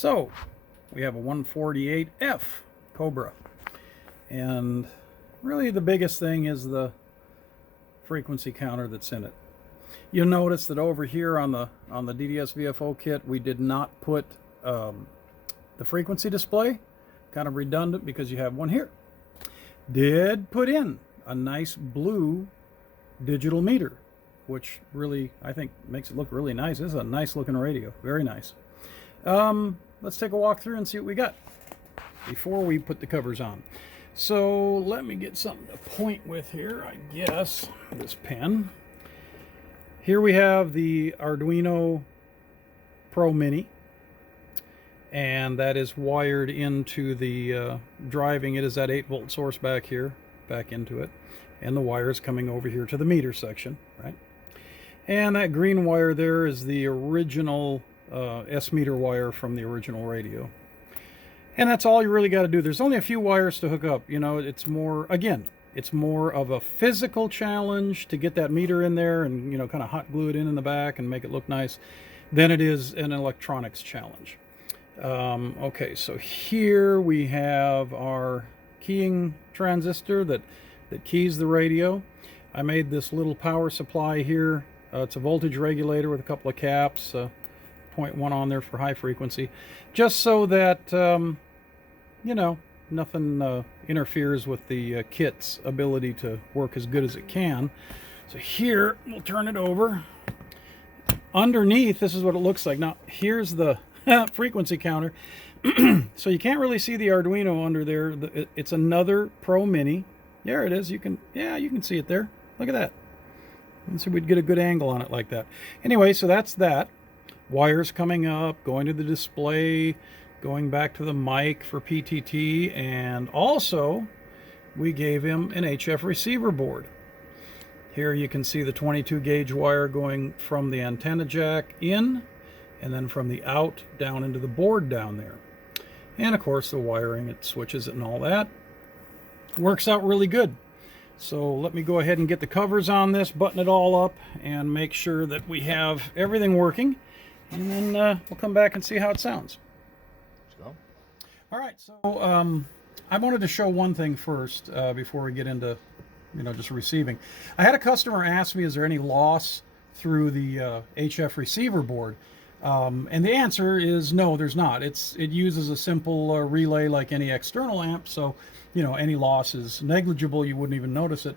So we have a 148F Cobra, and really the biggest thing is the frequency counter that's in it. You'll notice that over here on the DDS VFO kit, we did not put the frequency display. Kind of redundant because you have one here. Did put in a nice blue digital meter, which really, I think, makes it look really nice. This is a nice looking radio, very nice. Let's take a walk through and see what we got before we put the covers on. So let me get something to point with here, I guess, this pen. Here we have the Arduino Pro Mini, and that is wired into the driving. It is that 8-volt source back here, back into it, and the wire is coming over here to the meter section, right? And that green wire there is the original S-meter wire from the original radio. And that's all you really got to do. There's only a few wires to hook up. You know, it's more, again, it's more of a physical challenge to get that meter in there and, you know, kind of hot glue it in the back and make it look nice than it is an electronics challenge. Okay, so here we have our keying transistor that keys the radio. I made this little power supply here. It's a voltage regulator with a couple of caps, 0.1 on there for high frequency, just so that, you know, nothing interferes with the kit's ability to work as good as it can. So here, we'll turn it over. Underneath, this is what it looks like. Now, here's the frequency counter. So you can't really see the Arduino under there. It's another Pro Mini. There it is. You can see it there. Look at that. Let's see if we'd get a good angle on it like that. Anyway, so that's that. Wires coming up, going to the display, going back to the mic for PTT, and also we gave him an HF receiver board. Here you can see the 22 gauge wire going from the antenna jack in, and then from the out down into the board down there. And of course the wiring, it switches it and all that. Works out really good. So let me go ahead and get the covers on this, button it all up, and make sure that we have everything working. And then we'll come back and see how it sounds. Let's go. All right, so I wanted to show one thing first before we get into, you know, just receiving. I had a customer ask me, is there any loss through the HF receiver board? And the answer is no, there's not. It uses a simple relay like any external amp, so, you know, any loss is negligible. You wouldn't even notice it.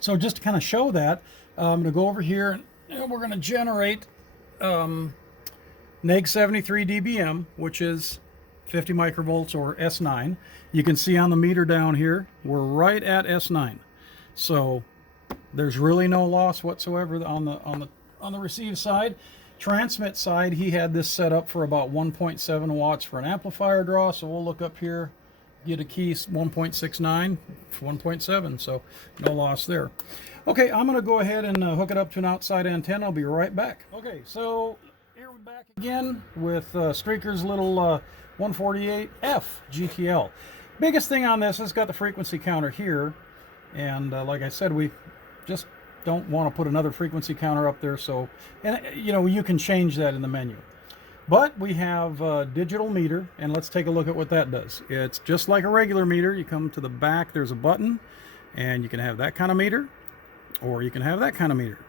So just to kind of show that, I'm going to go over here and we're going to generate neg 73 dBm, which is 50 microvolts or S9. You can see on the meter down here, we're right at S9. So there's really no loss whatsoever on the receive side. Transmit side, he had this set up for about 1.7 watts for an amplifier draw. So we'll look up here, get a key 1.69, 1.7, so no loss there. Okay, I'm going to go ahead and hook it up to an outside antenna. I'll be right back. Okay, so here we're back again with Streaker's little 148F GTL. Biggest thing on this, it's got the frequency counter here, and like I said, we just don't want to put another frequency counter up there. So, and you know, you can change that in the menu. But we have a digital meter, and let's take a look at what that does. It's just like a regular meter. You come to the back, there's a button, and you can have that kind of meter, or you can have that kind of meter,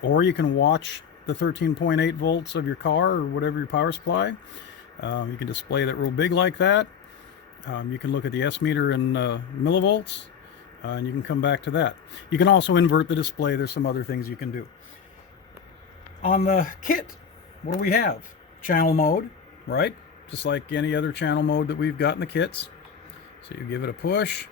or you can watch the 13.8 volts of your car or whatever your power supply. You can display that real big like that. You can look at the S meter in millivolts, and you can come back to that. You can also invert the display. There's some other things you can do. On the kit, what do we have? Channel mode, right? Just like any other channel mode that we've got in the kits. So you give it a push,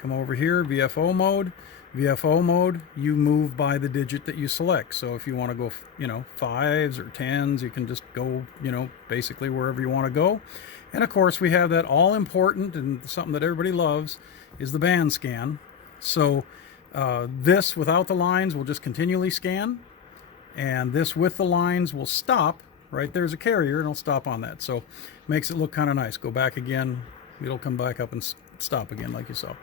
come over here, VFO mode. VFO mode, you move by the digit that you select. So if you want to go, you know, 5s or 10s, you can just go, you know, basically wherever you want to go. And of course we have that all important and something that everybody loves is the band scan. So this without the lines will just continually scan, and this with the lines will stop. Right there's a carrier and it'll stop on that. So makes it look kind of nice. Go back again, it'll come back up and stop again like you saw.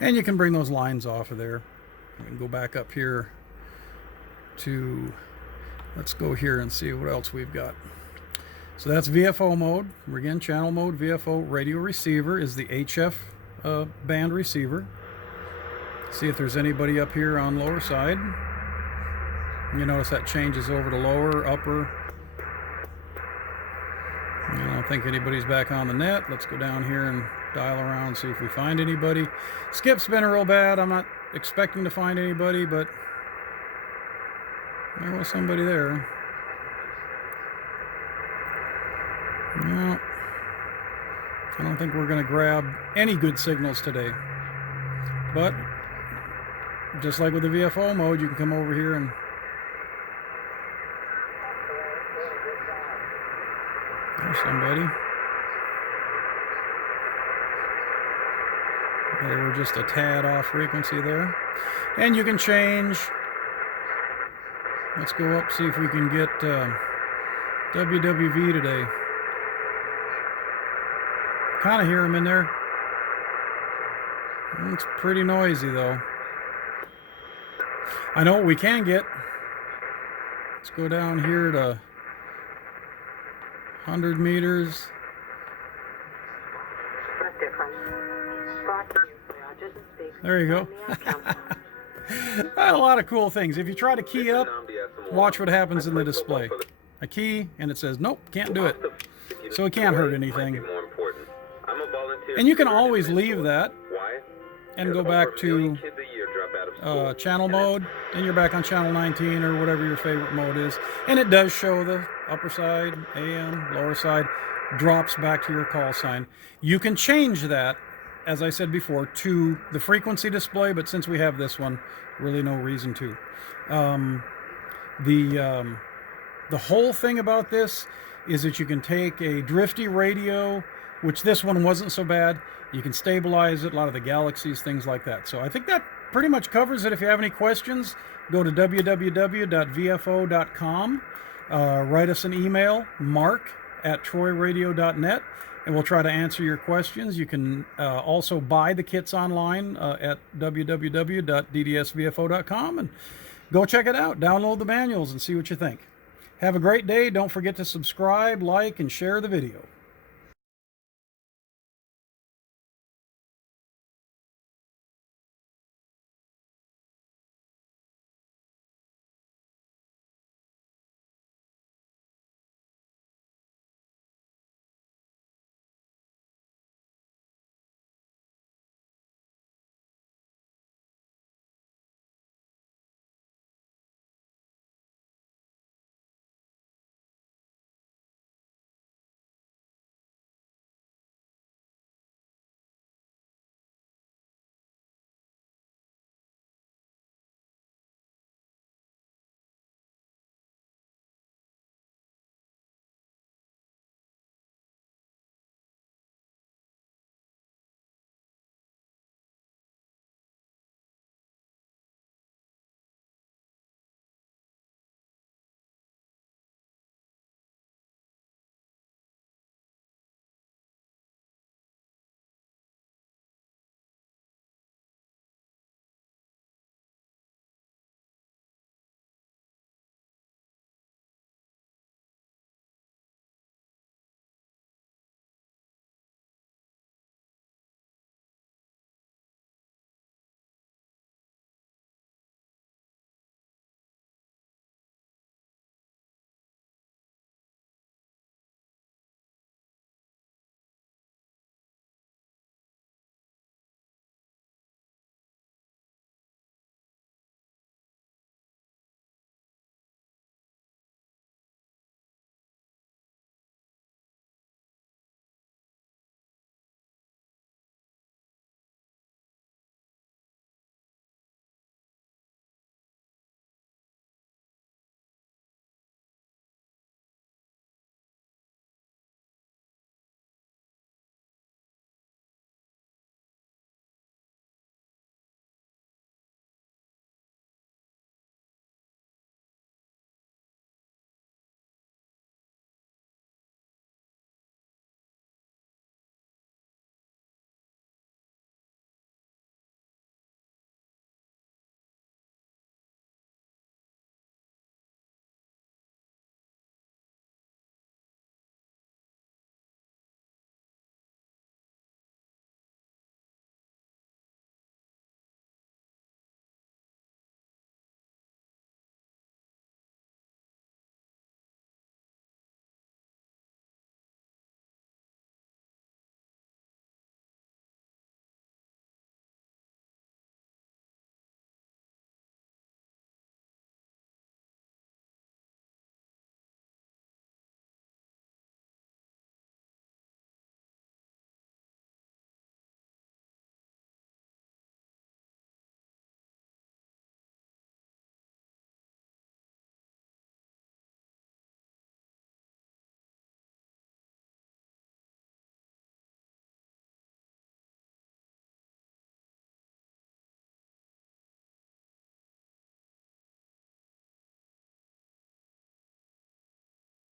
And you can bring those lines off of there. We can go back up here to, let's go here and see what else we've got. So that's VFO mode. Again, channel mode, VFO. Radio receiver is the HF band receiver. See if there's anybody up here on lower side. You notice that changes over to lower, upper. I don't think anybody's back on the net. Let's go down here and dial around, see if we find anybody. Skip's been real bad. I'm not expecting to find anybody, but there was somebody there. No, I don't think we're going to grab any good signals today. But just like with the VFO mode, you can come over here and there's somebody. They were just a tad off frequency there. And you can change. Let's go up, see if we can get WWV today. Kind of hear them in there. It's pretty noisy though. I know what we can get. Let's go down here to 100 meters. There you go. A lot of cool things. If you try to key up, watch what happens in the display. A key and it says nope, can't do it. So it can't hurt anything. And you can always leave that and go back to channel mode, and you're back on channel 19 or whatever your favorite mode is. And it does show the upper side, AM, lower side, drops back to your call sign. You can change that, as I said before, to the frequency display, but since we have this one, really no reason to. The whole thing about this is that you can take a drifty radio, which this one wasn't so bad. You can stabilize it, a lot of the galaxies, things like that. So I think that pretty much covers it. If you have any questions, go to www.vfo.com. Write us an email, mark@troyradio.net, and we'll try to answer your questions. You can also buy the kits online at www.ddsvfo.com and go check it out. Download the manuals and see what you think. Have a great day. Don't forget to subscribe, like, and share the video.